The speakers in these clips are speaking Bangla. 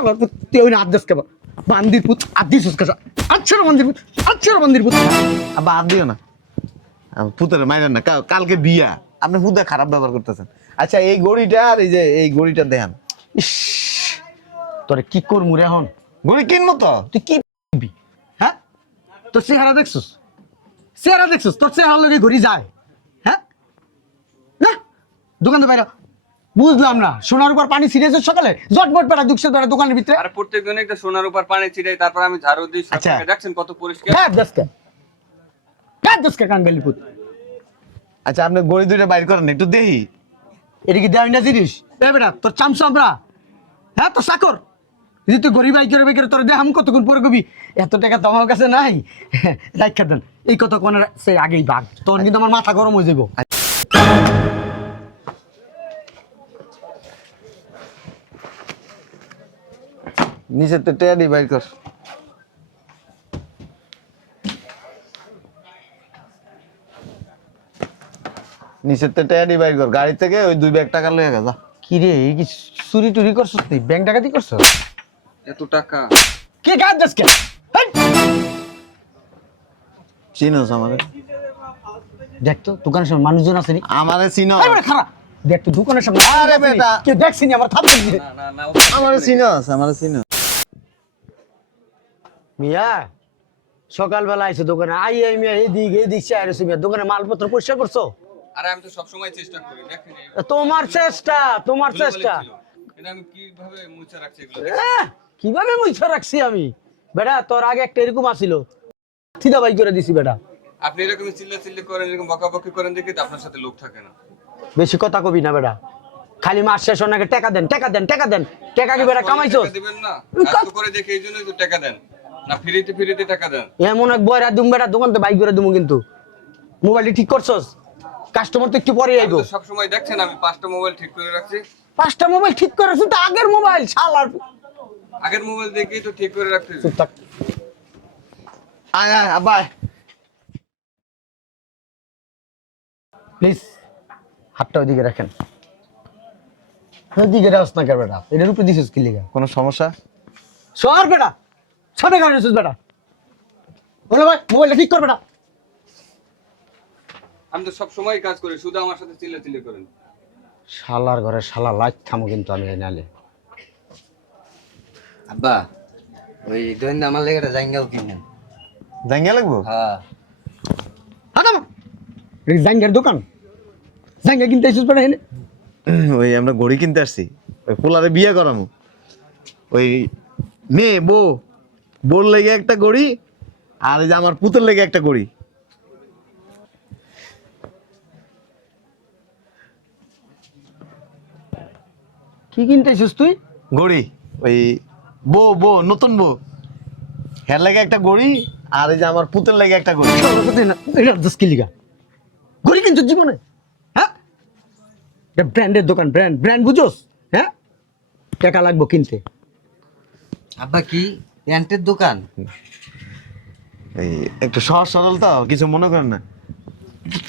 শালার পুত তুই ওই আদেশ কেবা বান্দির পুত আদিস কাজা আচ্ছা রে বান্দির পুত আচ্ছা রে বান্দির পুত। আর দিও না। পুতের মাইরেন না কালকে বিয়া। আপনি হুদা খারাপ ব্যবহার করতেছেন। আচ্ছা এই গড়িটা আর এই যে, এই গড়িটা দেখান। ইস, তোরে কি করমু রে এখন? গড়ি কিনবো তো? তুই কি হ্যাঁ? তোর চেহারা দেখছিস? চেহারা দেখছিস? তোর চেহারা লগে ঘুরি যায়। হ্যাঁ? না? দোকান তো বাইরে। বুঝলাম না। সোনার উপর পানি ছিঁড়েছে সকালে? জটবট বেড়া দুঃখের বেড়া দোকানের ভিতরে। আর প্রত্যেক দিন একটা সোনার উপর পানি ছিটাই তারপর আমি ঝাড়ু দিই আচ্ছা। দেখছেন কত পরিষ্কার? হ্যাঁ দশকে হ্যাঁ দশকে কান বেলি পুত। আচ্ছা আপনি গড়ি দুইটা বাইর করেন একটু দেখি। এটা কি দেওয়া না জিনিস? এ বেটা তোর চামচা আমরা হ্যাঁ তোর চাকর। যদি তুই গরিব আই করে বেকার তোর দেহাম কতক্ষণ পরে কবি? এত টাকা তো আমার কাছে নাই। রাখা দেন। এই কথা কোন সে আগেই ভাগ। তখন কিন্তু আমার মাথা গরম হয়ে যাব নিচের তো টেয়ারি বাইর কর। নিচের তো টেয়ারি বাইর কর। গাড়ি থেকে ওই দুই ব্যাগ টাকা লয়ে গেছা কি রে এই কি চুরি টুরি করছ তুই? ব্যাংক ডাকাতি এত টাকা। কে দাসকে চিনোস আমারে। দেখ তো দোকানের সামনে মানুষজন আছে নি। আমারে চিনো। খারাপ। দেখ তো দোকানের সামনে আরে? বেটা। কেউ দেখছিনি আমার থাপ না না না আমারে চিনোস আমারে চিনোস। মিয়া সকালবেলা আইসো দোকানে। আই আই মিয়া এদিক এদিক চাই রয়েছে মিয়া। দোকানে মালপত্র পরিষ্কার করছ? আরে আমি তো সবসময় চেষ্টা করি দেখেন তোমার চেষ্টা তোমার চেষ্টা। ছিল। আমি কীভাবে মুছে রাখছি এগুলো? কীভাবে মুছে রাখছি আমি? বেটা তোর আগে একটা এরকম আসিল থিদা বাই করে দিছি বেটা। আপনি এরকম চিল্লা চিল্লি করেন এরকম বকাবকি করেন দেখি তো আপনার সাথে লোক থাকে না। বেশি কথা কবি না বেটা। খালি মাস শেষ নাকি টাকা দেন টাকা দেন টাকা দেন। টাকা কি বেটা কামাইছো দিবেন না? করে দেখে এই জন্যই তো টাকা দেন। না ফ্রিতে ফ্রিতে টাকা দেন। এমন এক বয়রা দুম বেটা দোকান তো বাইক করে দুমু কিন্তু। মোবাইলটি ঠিক করছস? কাস্টমার তো একটু পরে আইবো। তো সবসময় দেখছেন আমি পাঁচটা মোবাইল ঠিক করে রাখছি। পাঁচটা মোবাইল ঠিক করেছ তো আগের মোবাইল শালার। আগের মোবাইল দেখেই তো ঠিক করে রাখতে চুপ থাক। আয় আয় আবাই প্লিজ হাতটা ওইদিকে রাখেন। ওইদিকে রাখস না কেন বেটা? এটার উপরে দিছিস কি লিগা? কোনো সমস্যা? সর বেটা। সামনে গাড়ি দিছিস বেটা। বলে ভাই মোবাইলটা ঠিক কর বেটা আমি তো সব সময় কাজ করি শুধু আমার সাথে চিল্লা চিল্লি করেন। শালার ঘরে শালা লাইট থামো কিন্তু আমি এই নালে। আব্বা ওই দৈন্য আমার লেগে একটা জাঙ্গাও কিনেন জাঙ্গিয়া লাগবো? হ্যাঁ। হাতাম জাঙ্গের দোকান। জাঙ্গা কিনতে এসেছিস বেটা এনে। ওই আমরা গড়ি কিনতে আসছি। ওই পোলারে বিয়ে করামু। ওই মেয়ে বউ। বোর লেগে একটা গড়ি আর এই যে আমার পুতের লেগে একটা গড়ি। কি কিনতে এসেছিস তুই? গড়ি ওই বউ বউ নতুন বউ। হ্যার লেগে একটা গড়ি আর এই যে আমার পুতের লেগে একটা গড়ি। এটা দশ কি লিগা? ঘড়ি কিনছিস জীবনে? হ্যাঁ? এটা ব্র্যান্ডের দোকান ব্র্যান্ড ব্র্যান্ড বুঝোস? হ্যাঁ? টাকা লাগবো কিনতে। আব্বা কি? প্যান্টের দোকান? এই একটু সহজ সরল তো কিছু মনে করেন না।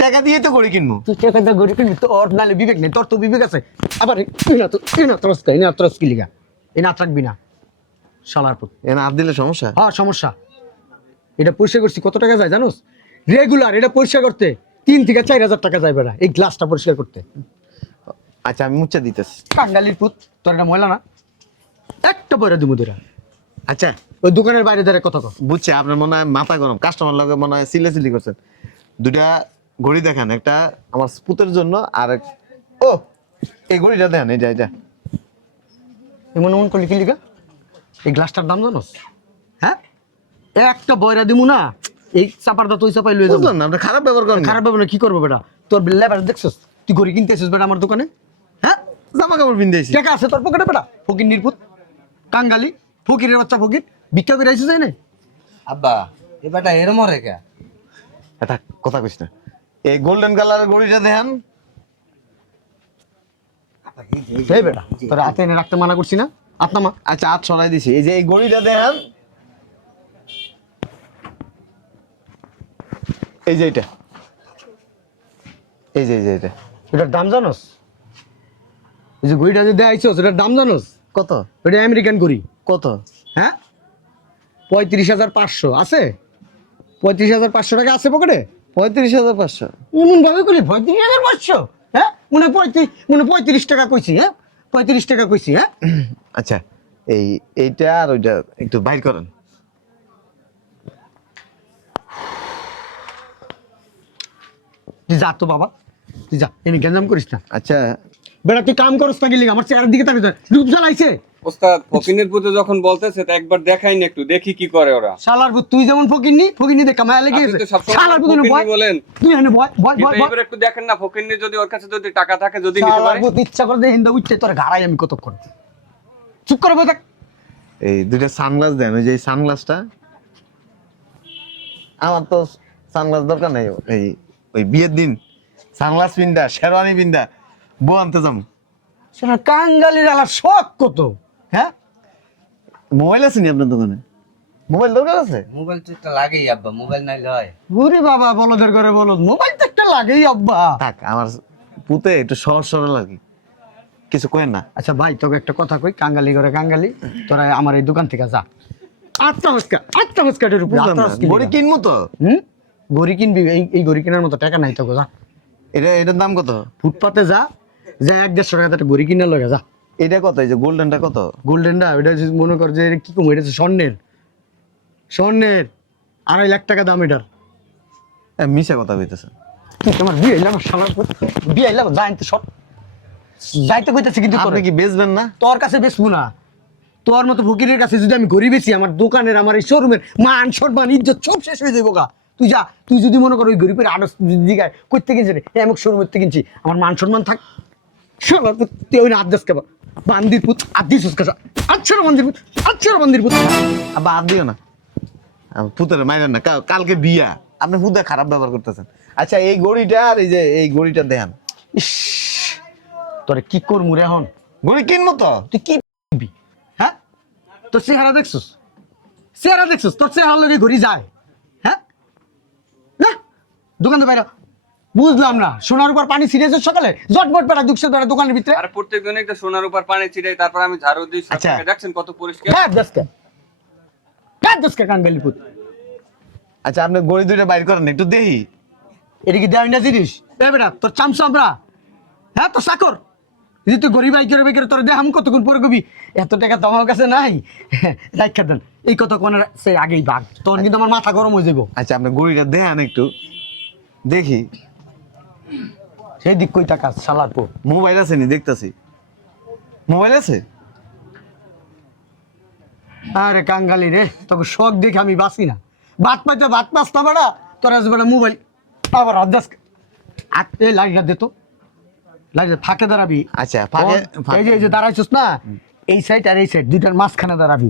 টাকা দিয়ে তো গড়ি কিনবো। তুই টাকা দিয়ে ঘড়ি কিনবি তোর নালে বিবেক নেই তোর তো বিবেক আছে। আবার এই না তো এই না তরস এই না তরস কি লিগা। এই না রাখবি না শালার পুত। এ না দিলে সমস্যা? হ্যাঁ সমস্যা। এটা পরিষ্কার করছি কত টাকা যায় জানোস? রেগুলার এটা পরিষ্কার করতে তিন থেকে চার হাজার টাকা যায় বেড়া এই গ্লাসটা পরিষ্কার করতে। আচ্ছা আমি মুচ্ছা দিতেছি। কাঙ্গালির পুত তোর এটা ময়লা না? একটা পয়রা দিমু তোরা আচ্ছা। ওই দোকানের বাইরে দাঁড়িয়ে কথা কর বুঝছি আপনার মনে হয় মাথা গরম কাস্টমার লগে মনে হয় সিলে সিলি করছেন। দুটা ঘড়ি দেখান একটা আমার পুতের জন্য আর ও এই ঘড়িটা দেখান এই যা যা। এমন এমন করলি কি লিগা এই গ্লাসটার দাম জানোস? হ্যাঁ? একটা বয়রা দিমু না এই চাপার দা তুই চাপাই লয়ে যাব। না আপনি খারাপ ব্যবহার করেন খারাপ না কি করব বেটা? তোর লেবার দেখছস? তুই ঘড়ি কিনতে এসেছিস বেটা আমার দোকানে? হ্যাঁ? জামা কাপড় পিন্দেছি টাকা আছে তোর পকেটে বেটা? ফকির নির্পুত কাঙ্গালি ফকিরের বাচ্চা ফকির। ভিক্ষা করে না আব্বা এবারটা এর মরে কে? এটা কথা কইস না। এই গোল্ডেন কালারের ঘড়িটা দেখান। এই বেটা তোর হাতে এনে রাখতে মানা করছি না? আচ্ছা হাত সরাই দিছি। এই যে এই ঘড়িটা দেখান। এই যে এটা এই যে এই যে এটা এটার দাম জানোস? এই যে ঘড়িটা যে দেয় আইছস এটার দাম জানোস? কত? ওটা আমেরিকান ঘড়ি কত? হ্যাঁ? পঁয়ত্রিশ হাজার পাঁচশো। আছে? পঁয়ত্রিশ হাজার পাঁচশো টাকা আছে পকেটে? পঁয়ত্রিশ হাজার পাঁচশো। এমন ভাবে করি পঁয়ত্রিশ হাজার পাঁচশো? হ্যাঁ? মনে পঁয়ত্রিশ মনে পঁয়ত্রিশ টাকা কইছি হ্যাঁ? পঁয়ত্রিশ টাকা কইছি হ্যাঁ? আচ্ছা এই এইটা আর ওইটা একটু বাইর করেন। তুই যা তো বাবা তুই যা এনে গেঞ্জাম করিস না। আচ্ছা। বেড়া তুই কাম করস না গেলি আমার চেহারার দিকে তাকিয়ে রূপ জ্বালাইছে। ওস্তাদ ফকিনের পুজো যখন বলতেছে তা একবার দেখাই না একটু দেখি কি করে ওরা। শালার পুত তুই যেমন দেখ কামায় লেগে গেছে। শালার পুত বলেন। তুই এনে এবার একটু দেখেন না ফকিনের যদি ওর কাছে যদি টাকা থাকে যদি নিতে শালার পারে। পুত ইচ্ছা করে দে হিন্দা উঠছে তোর ঘাড়াই আমি কতক্ষণ? চুপ করে বসে এই দুইটা সানগ্লাস দেন ওই যে সানগ্লাসটা। আমার তো সানগ্লাস দরকার নেই এই ওই বিয়ের দিন। সানগ্লাস পিন্দা শেরওয়ানি পিন্দা বউ আনতে যাম শালা কাঙ্গালির আলা শখ কত? হ্যাঁ? মোবাইল আছে নি আপনার দোকানে? মোবাইল দরকার আছে? মোবাইল তো একটা লাগেই আব্বা মোবাইল নাইলে হয়। ওরে বাবা বলদের করে বলদ মোবাইল তো একটা লাগেই আব্বা। থাক আমার পুতে একটু সহজ সরল কি। কিছু কেন না? আচ্ছা ভাই তোকে একটা কথা কই কাঙ্গালি করে কাঙ্গালি তোরা আমার এই দোকান থেকে যা। আটটা বস্কা আটটা বস্কাটের উপর গড়ি কিনবো তো? হুম? গড়ি কিনবি এই এই গড়ি কেনার মতো টাকা নাই তোকে যা। এটা এটার দাম কত? ফুটপাতে যা যা এক দেড়শো টাকা একটা গড়ি কিনে লগে যা। এটা কত? এই যে গোল্ডেনটা কত? গোল্ডেনটা যদি মনে কর যে কি কম? এটা স্বর্ণের। স্বর্ণের আড়াই লাখ টাকা দাম এটার। মিশা কথা কইতেছে। তোমার বিয়ে এলাম সালার বিয়ে এলাম যাইতে সব? যাইতে কইতেছে কিন্তু আপনি কি বেচবেন না? তোর কাছে বেচবো না। তোর মতো ফকিরের কাছে যদি আমি গরিব বেশি আমার দোকানের আমার এই শোরুমের মান সম্মান ইজ্জত সব শেষ হয়ে যাব গা। তুই যা তুই যদি মনে করো ওই গরিবের আড়স দিঘায় করতে কিনছি রে এমক শোরুমের থেকে কিনছি আমার মান সম্মান থাক। শালা, তো তুই ওই না আদেশ কেবা বান্দির পুত আদিস কাছে আচ্ছা বান্দির পুত আচ্ছা বান্দির পুত আবার আর দিও না পুতের কালকে বিয়া। আপনি পুতে খারাপ ব্যবহার করতেছেন। আচ্ছা এই গড়িটা এই যে এই গড়িটা দেন ইস, তোরে কি করমু রে এখন? গড়ি কিনবো তো? তুই কি হ্যাঁ? তোর চেহারা দেখছিস? চেহারা দেখছিস? তোর চেহারা লোকে ঘুরি যায়। হ্যাঁ? না দোকান তো বাইরে বুঝলাম না সোনার উপর পানি ছিটেছে সকালে? জটবট পেটা দুঃখে পেটা দোকানের ভিতরে। আর প্রত্যেকদিন একটা সোনার উপর পানি ছিটাই তারপর আমি ঝাড়ু দিই আচ্ছা। দেখছেন কত পরিষ্কার? হ্যাঁ দশকে হ্যাঁ দশকে কান বেলি পুত। আচ্ছা আপনি গড়ি দুইটা বাইর করেন একটু দেখি। এটা কি দেওয়া না জিনিস? এ বেটা তোর চামচা আমরা। হ্যাঁ তো চাকর। যদি তুই গরিব আই করে বেকার তোর দেখাম কতক্ষণ পরে কবি? এত টাকা তো আমার কাছে নাই? রাখা দেন। এই কথা কোন সে আগেই ভাগ। তখন কিন্তু আমার মাথা গরম হয়ে যাব আচ্ছা আপনি গড়িটা দেখান একটু। দেখি। সেই দিক কই টাকা সালার পো মোবাইল আছে নি দেখতাছি। মোবাইল আছে? আরে কাঙ্গালি রে তোকে শখ দেখে আমি বাঁচি না। বাত পাইতে বাত পাস না বেড়া তোর আসবে না মোবাইল আবার আদাস আটে লাইটটা দে তো। লাইট ফাঁকে দাঁড়াবি। আচ্ছা ফাঁকে এই যে এই যে দাঁড়াইছিস না এই সাইড আর এই সাইড দুইটার মাঝখানে দাঁড়াবি।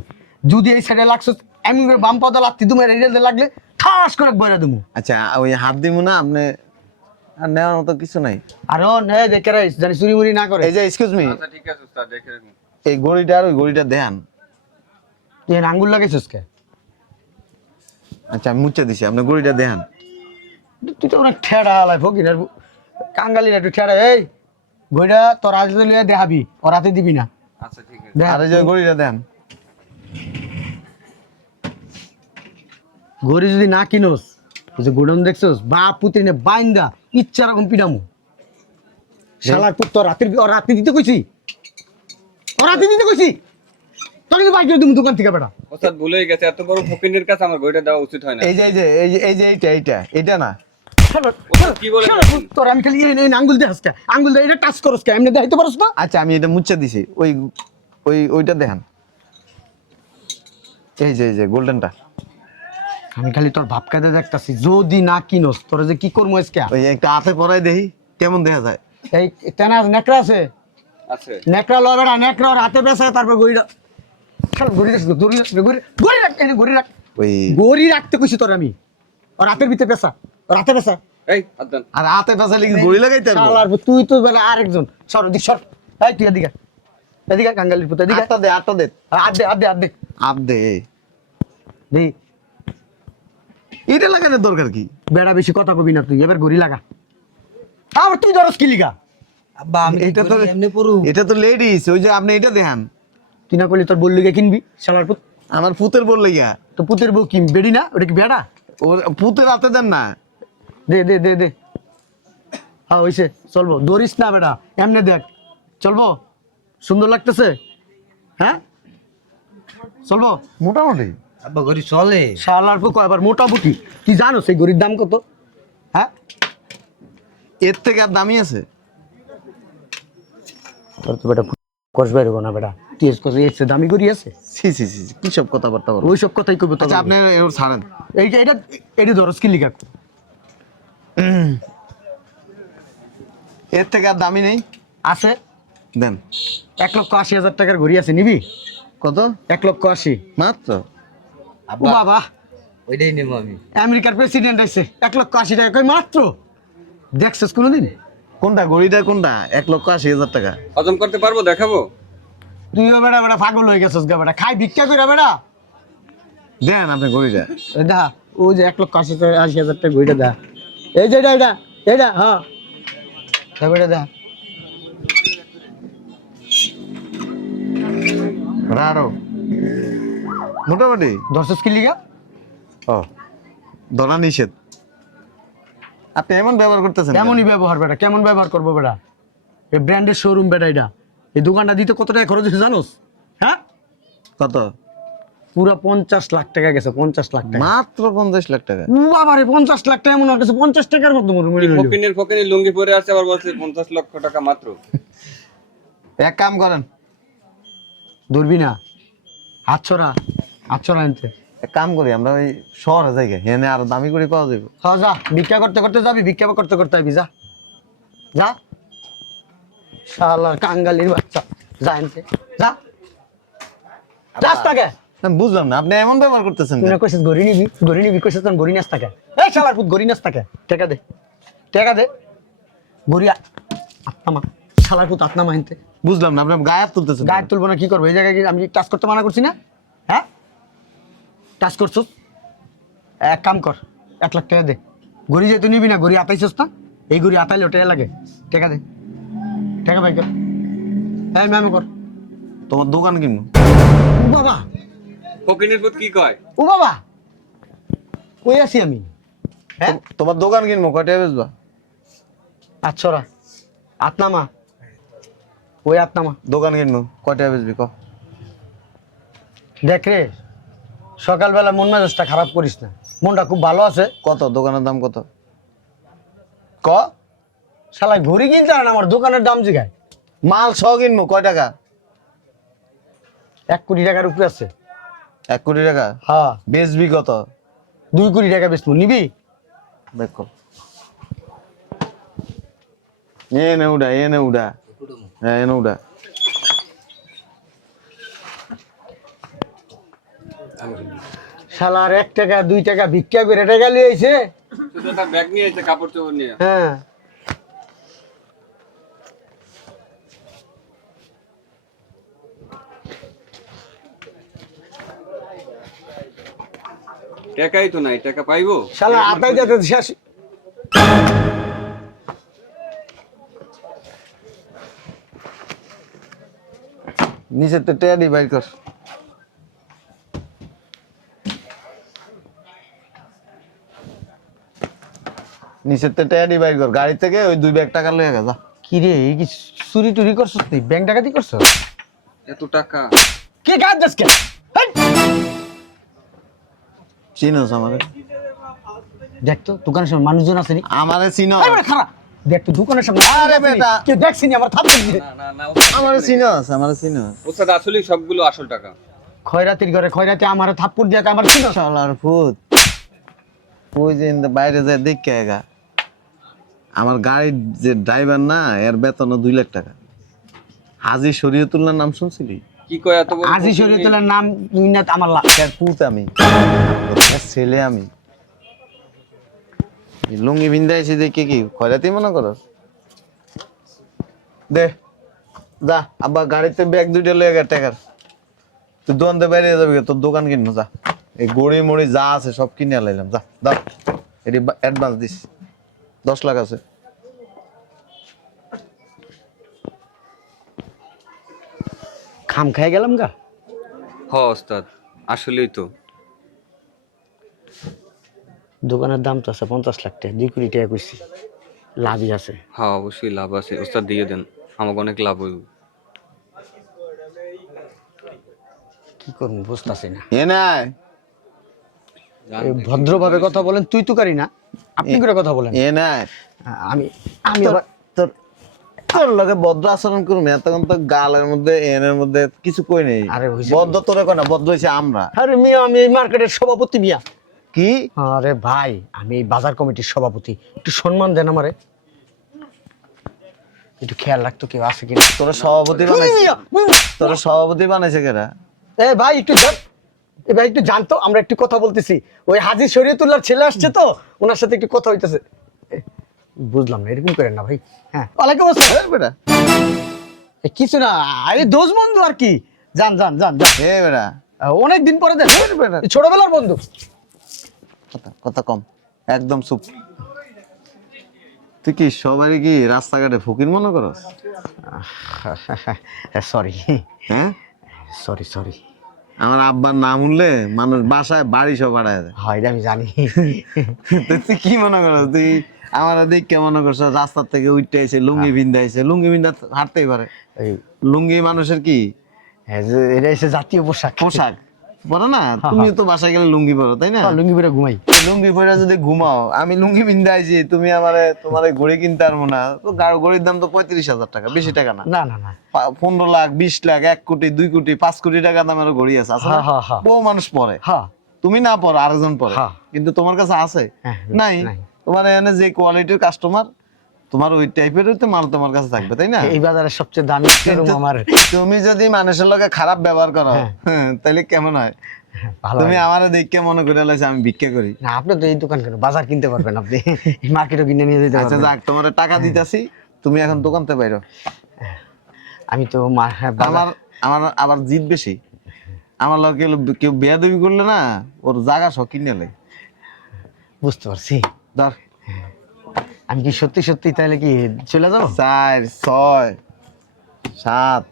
যদি এই সাইডে লাগছিস এমনি করে বাম পাতা লাগতি তুমি সাইডে লাগলে ঠাস করে বইরা দেবো আচ্ছা ওই হাত দিব না আপনি আর নেওয়ার মতো কিছু নাই। আর ও নে দেখে রাইস জানি চুরি মুড়ি না করে। এই যে এক্সকিউজ মি আচ্ছা ঠিক আছে উস্তাদ দেখে রাখুন। এই গড়িটা আর ওই গড়িটা দেখান। তুই আঙ্গুল লাগাইছিস কে? আচ্ছা আমি মুচ্ছে দিছি আপনি গড়িটা দেখান। তুই তো অনেক ঠেড়া হালাই ফকির। কাঙ্গালির একটু ঠেড়া এই ঘইটা তোর আজ লিয়ে দেখাবি হাতে দিবি না। আচ্ছা ঠিক আছে। আর এই যে গড়িটা দেন ঘড়ি যদি না কিনোস গোডাউন দেখছোস বা পুত্রি নে বাইন্দা ইচ্ছা রকম পিডামু। শালার পুত্র রাতের রাতে দিতে কইছি? রাতে দিতে কইছি? তোর বাইক তুমি দোকান থেকে বেটা? ওস্তাদ ভুলেই গেছে এত বড় ফকিনের কাছে আমার ঘড়িটা দেওয়া উচিত হয় না। এই যে এই যে এই যে এই যে এইটা এইটা এটা না। কি বলে তোর আমি খালি এই এই আঙ্গুল দেখাস কে আঙ্গুল দিয়ে এটা টাচ করস কে? এমনি দেখাইতে পারস না? আচ্ছা আমি এটা মুচ্ছে দিছি। ওই ওই ওইটা দেখান। এই যে এই যে গোল্ডেনটা। আমি খালি তোর ভাব কায়দা দেখতাছি যদি না কিনোস তোর যে কি করব আজকে? ওই একটা হাতে পরাই দেখি কেমন দেখা যায়? এই তেনা নেকড়া আছে? আছে। নেকড়া লো বেড়া নেকড়া ওর হাতে তারপর গড়িটা গড়ি রাখ গড়ি রাখ গড়ি গড়ি রাখ গড়ি রাখ। ওই গড়ি রাখতে কইছি তোর আমি। ওর হাতের ভিতরে পেশা ওর পেশা এই আর হাতে পেঁচালে কি গড়ি লাগাইতে শালার তুই তো বেলা আরেকজন। সর দিক সর। এই তুই এদিকে এদিকে কাঙ্গালির পুত এদিকে আটটা দে আটটা দে। দে দে হাত দে। আপ দে দে। এটা লাগানোর দরকার কি? বেড়া বেশি কথা কবি না তুই এবার গড়ি লাগা। আবার তুই ধরস কি লিগা? আব্বা আমি এটা তো এমনি পড়ু। এটা তো লেডিস ওই যে আপনি এটা দেখান। তুই না করলে তোর বললি গে কিনবি শালার পুত। আমার পুতের বললে গিয়া তো পুতের বউ কি বেড়ি না? ওটা কি বেড়া? ও পুতের হাতে দেন না। দে দে দে দে। হ্যাঁ হইছে চলবো। দৌড়িস না বেটা এমনি দেখ। চলবো? সুন্দর লাগতেছে? হ্যাঁ? চলবো? মোটামুটি। আব্বা গড়ি চলে। শালার আবার মোটামুটি। তুই জানো সেই গরির দাম কত? হ্যাঁ? এর থেকে আর দামি আছে? তোর তো বেটা কষ না বেটা। টিএস কষ এসে দামি করি আছে? সি সি সি কি সব কথাবার্তা বলো? ওই সব কথাই কইবো আচ্ছা আপনি এবার ছাড়েন। এইটা এটা এটি ধরো স্কিল লিখা এর থেকে আর দামি নেই? আছে? দেন। এক লক্ষ আশি হাজার টাকার ঘড়ি আছে নিবি? কত? এক লক্ষ আশি। মাত্র? ও বাবা। ওইটাই নেব আমি। আমেরিকার প্রেসিডেন্ট আছে এক লক্ষ আশি টাকা। কই মাত্র? দেখছিস কোনোদিন? কোনটা? ঘড়িটা কোনটা? এক লক্ষ আশি হাজার টাকা। হজম করতে পারব? দেখাবো? তুইও বেড়া বেড়া পাগল হয়ে গেছিস গা বেড়া। খাই ভিক্ষা করে বেড়া। দেন আপনি দেখা ও যে এক লক্ষ আশি আশি হাজার টাকা ঘড়িটা দেখা এই যে এটা এটা এটা হ্যাঁ এটা দেখা রারো। মোটামুটি। দর্শক কি লিগা? ও ধরা নিষেধ। আপনি এমন ব্যবহার করতেছেন কেন? কেমনই ব্যবহার বেটা কেমন ব্যবহার করব বেটা? এই ব্র্যান্ডের শোরুম বেটা এটা। এই দোকানটা দিতে কত টাকা খরচ হয়েছে জানোস? হ্যাঁ? কত? পুরো পঞ্চাশ লাখ টাকা গেছে পঞ্চাশ লাখ টাকা। মাত্র পঞ্চাশ লাখ টাকা। ও বাবারে পঞ্চাশ লাখ টাকা মনে হচ্ছে পঞ্চাশ টাকার মতো মনে মনে। ফকিনের ফকিনের লুঙ্গি পরে আছে আবার বলছে পঞ্চাশ লক্ষ টাকা মাত্র। এক কাম করেন। ধরবি না। হাত ছড়া আনতে এক কাম করি আমরা ওই শহরে যাই হেনে আরও দামি করে পাওয়া যাবে হ্যাঁ যা ভিক্ষা করতে করতে যাবি ভিক্ষা করতে করতে আবি যা। যা। শালার কাঙ্গালির বাচ্চা যা আনতে যা। বুঝলাম না আপনি এমন ব্যবহার করতেছেন তুই কেন? না কইছিস গড়ি নিবি গড়ি নিবি কইছিস তখন গড়ি নাস তাকে। এই শালার পুত নাস টাকা দে টাকা দে। আত্মা শালার পুত আত্মা মাহিনতে বুঝলাম না আপনি গায়ে হাত তুলতেছেন গায়ে তুলবো না কি করব? এই জায়গায় আমি টাচ করতে মানা করছি না? হ্যাঁ? টাচ করছ এক কাম কর এক লাখ টাকা দে। গড়ি যেহেতু নিবি না গড়ি আতাইছিস না? এই গড়ি আতাইলে ওটাই লাগে টাকা দে। টাকা পাই কর। হ্যাঁ ম্যাম কর। তোমার দোকান কিনবো? ও বাবা! ফকিনের পুত কি কয়? ও বাবা! কই আছি আমি? হ্যাঁ? তোমার দোকান কিনবো কয়টা বেচবা? আচ্ছরা আতনামা ওই আতনামা দোকান কিনবো কয়টা বেচবি ক? দেখ রে সকালবেলা মন মেজাজটা খারাপ করিস না। মনটা খুব ভালো আছে। কত? দোকানের দাম কত? ক? শালাই ঘড়ি কিনতে না আমার? দোকানের দাম জিগায়। মাল ছ কিনবো কয় টাকা? এক কোটি টাকার উপরে আছে। এক কোটি টাকা? হ্যাঁ। বেচবি কত? দুই কোটি টাকা বেচবো। নিবি? দেখো এনে উড়া এনে উড়া হ্যাঁ এনে উড়া শালার এক টাকা দুই টাকা ভিক্ষা করে টাকা লিয়ে আইছে। ব্যাগ নিয়ে এসে কাপড় চোপড় নিয়ে। হ্যাঁ। টাকাই তো নাই টাকা পাইবো? শালা আতাই যাতে শেষ নিচের তো টেয়ারি বাইর কর। নিচের তো টেয়ারি বাইর কর গাড়ি থেকে ওই দুই ব্যাগ টাকা লয়ে গেছা কি রে এই কি চুরি টুরি করছস তুই? ব্যাংক ডাকাতি করছস? এত টাকা। কে কাজ যাস কে! চিনোস আমারে। দেখ তো দোকানের সামনে মানুষজন আছে নি। আমারে চিনো। খারাপ দেখ তো দোকানের সামনে আরে বেটা। নি আমার থাপ্পড় দিয়ে না না না আমারে চিনোস আমারে চিনোস। ওস্তাদ আসলে সবগুলো আসল টাকা। খয়রাতির ঘরে খয়রাতি আমার থাপ্পড় দিয়ে আমার ছিল শালার ফুট ওই যে বাইরে যায় দেখে এগা আমার গাড়ির যে ড্রাইভার না এর বেতন দুই লাখ টাকা। হাজি শরীয়তুল্লাহ নাম শুনছিলি? কি কয় এত বড় আজি ফকির শরীয়তুল্লাহর নাম তুই না আমার লা এর পুত আমি। এর ছেলে আমি। এই লুঙ্গি বিন্দা এসে দেখে কি? খয়রাতি মনে করো দে যা আব্বা গাড়িতে ব্যাগ দুইটা লয়ে গেছে টাকার। তুই দোকান থেকে বাইরে যাবি তোর দোকান কিনবো যা। এই গড়ি মড়ি যা আছে সব কিনে লাইলাম যা দাও এটি অ্যাডভান্স দিস। দশ লাখ আছে। খাম খাই গেলাম গা। হ ওস্তাদ। আসলেই তো। দোকানের দাম তো আছে পঞ্চাশ লাখ টাকা দুই কোটি টাকা কইছি। লাভই আছে। হ্যাঁ অবশ্যই লাভ আছে। ওস্তাদ দিয়ে দেন। আমাকে অনেক লাভ হইব। কি করব বুঝতেছি না। এ নাই। ভদ্রভাবে কথা বলেন তুই তুকারি না। আপনি করে কথা বলেন। এ নাই আমি আমি তোর তোর লগে ভদ্র আচরণ তো গালের মধ্যে এনের মধ্যে কিছু কই নেই। আরে হইছে ভদ্র তোরে কয় না ভদ্র হয়েছে আমরা। আরে মিয়া আমি এই মার্কেটের সভাপতি মিয়া। কি? আরে ভাই আমি এই বাজার কমিটির সভাপতি। একটু সম্মান দেন আমারে। একটু খেয়াল রাখতো কেউ আছে কিনা। তোরা সভাপতি বানাইছে তোরা সভাপতি বানাইছে কেরা? এ ভাই একটু জান এ ভাই একটু জানতো আমরা একটু কথা বলতেছি। ওই হাজির শরীয়তুল্লাহর ছেলে আসছে তো ওনার সাথে একটু কথা হইতেছে। বুঝলাম না এরকম করেন না ভাই। হ্যাঁ ওয়ালাইকুম আসসালাম। বেটা। কিছু না আরে দোষ বন্ধু আর কি। যান যান যান বেটা। অনেক দিন পরে দেখ। এই ছোটবেলার বন্ধু। কথা কথা কম। একদম চুপ। তুই কি সবারই কি রাস্তাঘাটে ফকির মনে করস? সরি হ্যাঁ সরি সরি আমার আব্বার নাম উঠলে মানুষ বাসায় বাড়ি সব বাড়ায় হয় আমি জানি। তুই কি মনে করো তুই আমার দেখ মনে করছ রাস্তার থেকে উঠতে এসে লুঙ্গি বিন্দা এসে লুঙ্গি বিন্দা হাঁটতেই পারে। লুঙ্গি মানুষের কি? হ্যাঁ, এটা এসে জাতীয় পোশাক। পোশাক? পরো না? তুমি তো বাসায় গেলে লুঙ্গি পরো তাই না? হ্যাঁ, লুঙ্গি পরে ঘুমাই। লুঙ্গি পরে যদি ঘুমাও আমি লুঙ্গি আইছি তুমি আমারে তোমার ঘড়ি কিনতে পারব না। তো ঘড়ির দাম তো পঁয়ত্রিশ হাজার টাকা বেশি টাকা না। না না পনেরো লাখ বিশ লাখ এক কোটি দুই কোটি পাঁচ কোটি টাকা দামের ঘড়ি আছে আছে। বহু মানুষ পরে। তুমি না পড়ো আরেকজন পরে। কিন্তু তোমার কাছে আছে? হ্যাঁ, নাই? নাই। তোমার এখানে যে কোয়ালিটির কাস্টমার তোমার ওই টাইপের তো মাল তোমার কাছে থাকবে তাই না? এই বাজারের সবচেয়ে দামি শোরুম আমার। তুমি যদি মানুষের লগে খারাপ ব্যবহার করো হ্যাঁ। হ্যাঁ, তাহলে কেমন হয়? ভালো তুমি হয়। আমারে দেখে মনে করে লাইছে আমি ভিক্ষা করি। না আপনি তো এই দোকান কেন? বাজার কিনতে পারবেন আপনি। মার্কেটও কিনে নিয়ে যেতে আচ্ছা যাক তোমার টাকা দিতেছি তুমি এখন দোকানতে বাইরো। আমি তো হ্যাঁ, আমার আমার আবার জিদ বেশি। আমার লগে কেউ বেয়াদবি করলে না ওর জায়গা সব কিনে লে বুঝতে পারছি। ধর। আমি কি সত্যি সত্যি তাহলে কি চলে যাব? চার ছয় সাত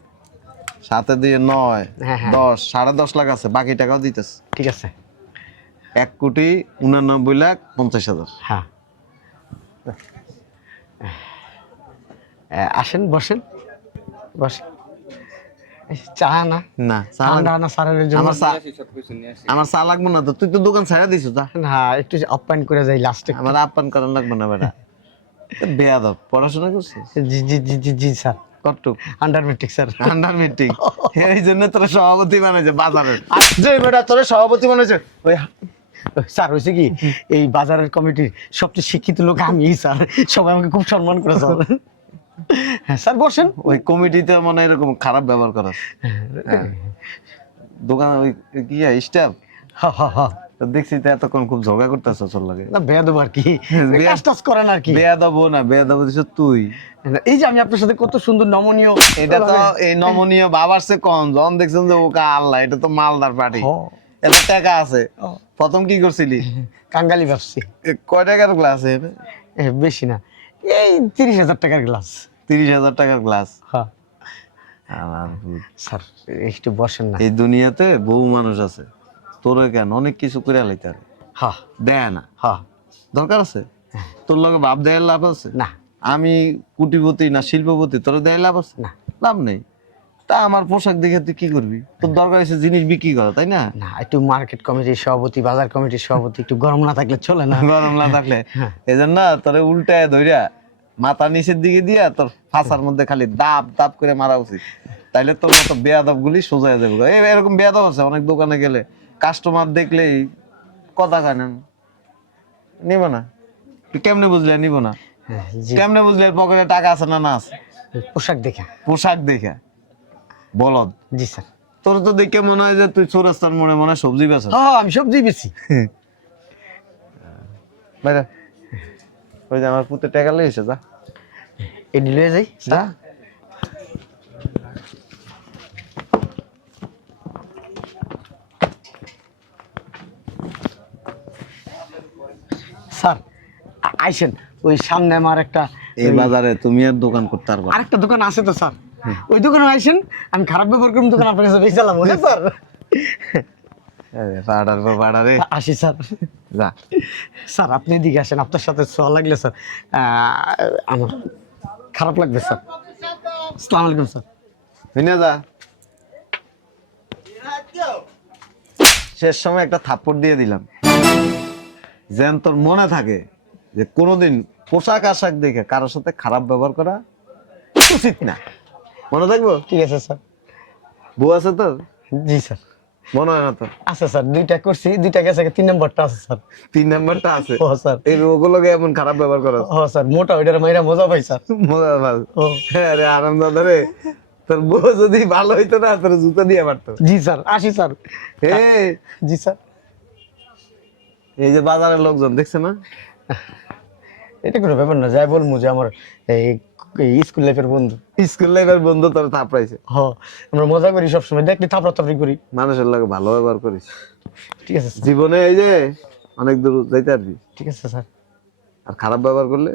সাতে দিয়ে নয় হ্যাঁ, হ্যাঁ। দশ সাড়ে দশ লাখ আছে বাকি টাকাও দিতেছে। ঠিক আছে। এক কোটি উনানব্বই লাখ পঞ্চাশ হাজার। হ্যাঁ। আসেন বসেন। বসেন। চা না? না ঠান্ডা না সারের জন্য। আমার চা আমার চা লাগবে না তো তুই তো দোকান ছাড়া দিছো যা। না একটু আপ্যায়ন করে যাই লাস্টে আমার আপ্যান করার লাগবে না বেটা। বেয়াদব পড়াশোনা করছিস? জি জি জি জি জি sir. Under matric sir. Under meeting এই জন্য তোরা সভাপতি বানাইছে বাজারের। যে বেটা তোরা সভাপতি বানাইছে ওই স্যার হয়েছে কি? এই বাজারের কমিটির সবচেয়ে শিক্ষিত লোক আমি স্যার। সবাই আমাকে খুব সম্মান করে স্যার। হ্যাঁ স্যার বসেন। ওই কমিটিতে মনে এরকম খারাপ ব্যবহার করাস। হ্যাঁ। দোকান ওই কি স্টাফ হা হা হা। দেখছি তো এতক্ষণ খুব ঝগড়া করতেছ চল লাগে। না বেয়াদব আর কি। বেয়াদ- কাজ টাজ করেন আর কি। বেয়াদব না বেয়াদব দিছ তুই। এই যে আমি আপনার সাথে কত সুন্দর নমনীয় এটা তো এই নমনীয় বাবার সে কম যখন দেখছেন যে ওকা আল্লাহ এটা তো মালদার পার্টি। এটা টাকা আছে। প্রথম কি করছিলি? কাঙ্গালি ভাবছি। কয় টাকার গ্লাস বেশি না। এই তিরিশ হাজার টাকার গ্লাস। তিরিশ হাজার টাকার গ্লাস? হ্যাঁ স্যার একটু বসেন না। এই দুনিয়াতে বহু মানুষ আছে। তোরে কেন? অনেক কিছু করে লাইতে হ্যাঁ দেয় না। হ্যাঁ দরকার আছে? তোর লগে ভাব দেয় লাভ আছে? না। আমি কুটিপতি না শিল্পপতি তোর দেয় লাভ আছে? না। লাভ নেই। তা আমার পোশাক দেখে তুই কি করবি? তোর দরকার আছে জিনিস বিক্রি করা তাই না? না একটু মার্কেট কমিটির সভাপতি বাজার কমিটির সভাপতি একটু গরম না থাকলে চলে না? গরম না থাকলে? হ্যাঁ। এই জন্য তোরে উল্টায় ধইরা মাথা নিচের দিকে দিয়া তোর ফাঁসার মধ্যে খালি দাপ দাপ করে মারা উচিত। তাইলে তোর মতো বেয়াদব গুলি সোজা যাবে এরকম বেয়াদব আছে অনেক দোকানে গেলে। কাস্টমার দেখলেই কথা খায় না। নিব না। কেমনে বুঝলে নিব না? হ্যাঁ, কেমনে বুঝলে পকেটে টাকা আছে না না আছে? পোশাক দেখা। পোশাক দেখে। বলদ। জি স্যার। তোর তো দেখে মনে হয় যে তুই চোরাস্তার মনে মনে হয় সবজি বেছ হ্যাঁ আমি সবজি বেশি বাইরে। ওই যে আমার পুতে টাকা লেগেছে যা। এডি লয়ে যাই যা স্যার আ- আইসেন ওই সামনে আমার একটা এই বাজারে তুমি আর দোকান করতে পারবা আরেকটা দোকান আছে তো স্যার। ওই দোকানে আইসেন আমি খারাপ ব্যবহার করুন দোকান আপনার কাছে বেশি চালাবো না স্যার। পাড়ার পর পাড়া আসি স্যার। যা। স্যার আপনি এদিকে আসেন আপনার সাথে ছোঁয়া লাগলে স্যার। আমার খারাপ লাগবে স্যার। আসসালামু আলাইকুম স্যার। বিনা যা। শেষ সময় একটা থাপ্পড় দিয়ে দিলাম। যেন তোর মনে থাকে যে কোনোদিন পোশাক আশাক দেখে কারোর সাথে খারাপ ব্যবহার করা উচিত না। মনে থাকব? ঠিক আছে স্যার। বউ আছে তো জি স্যার। মনে হয় না তোর? আছে স্যার। দুইটা করছি দুইটা গেছে তিন নম্বরটা আছে স্যার। তিন নাম্বারটা আছে? ও স্যার। এই ওগুলোকে এমন খারাপ ব্যবহার করা ও স্যার মোটা ওইটার মাইরা মজা পাই স্যার। মজা ভালো ও। আরে আনন্দ ধরে তোর বউ যদি ভালো হইতো না তোর জুতো দিয়ে পারতো জি স্যার আসি স্যার। এই। জি স্যার। এই যে বাজারের লোকজন দেখছে না? এটা কোনো ব্যাপার না যাই বলব যে আমার এই স্কুল লাইফের বন্ধু। স্কুল লাইফের বন্ধু তোর থাপড়াইছে। হ আমরা মজা করি সবসময় দেখলি থাপড়া থাপড়ি করি। মানুষের লাগে ভালো ব্যবহার করিস। ঠিক আছে জীবনে এই যে অনেক দূর যাইতে পারবি। ঠিক আছে স্যার। আর খারাপ ব্যবহার করলে?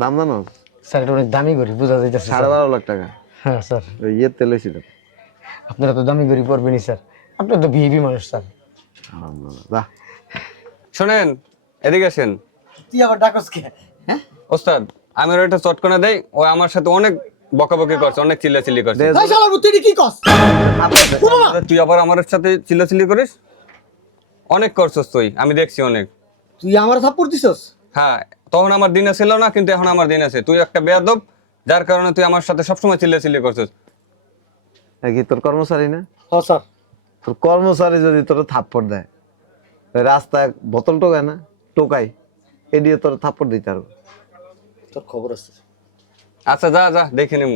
দাম জানো? স্যার এটা অনেক দামি করি বোঝা যাইতেছে সাড়ে বারো লাখ টাকা। হ্যাঁ স্যার। ওই ইয়ের তেলে ছিল আপনারা তো দামি করি পড়বেনই স্যার। আপনার তো ভিআইপি মানুষ স্যার। যা। শোনেন এদিকে আসেন। তুই আবার ডাকস কে? হ্যাঁ? ওস্তাদ আমি ওর একটা চটকনা দেই ও আমার সাথে অনেক বকাবকি করছে অনেক চিল্লাচিল্লি করছে। ভাই শালা তুই কি কস তুই আবার আমার সাথে চিল্লাচিল্লি করিস? অনেক করছস তুই আমি দেখছি অনেক। তুই আমার থাপ্পড় দিছস? হ্যাঁ তখন আমার দিন ছিল না কিন্তু এখন আমার দিন আছে। তুই একটা বেয়াদব যার কারণে তুই আমার সাথে সবসময় চিল্লাচিল্লি করছিস। কি তোর কর্মচারী না? হ্যাঁ স্যার। তোর কর্মচারী যদি তোর থাপ্পড় দেয় ওই রাস্তায় বোতল টোকায় না? টোকাই এ দিয়ে তোর থাপ্পড় দিতে পারব। তোর খবর আছে। আচ্ছা যা যা দেখে নেব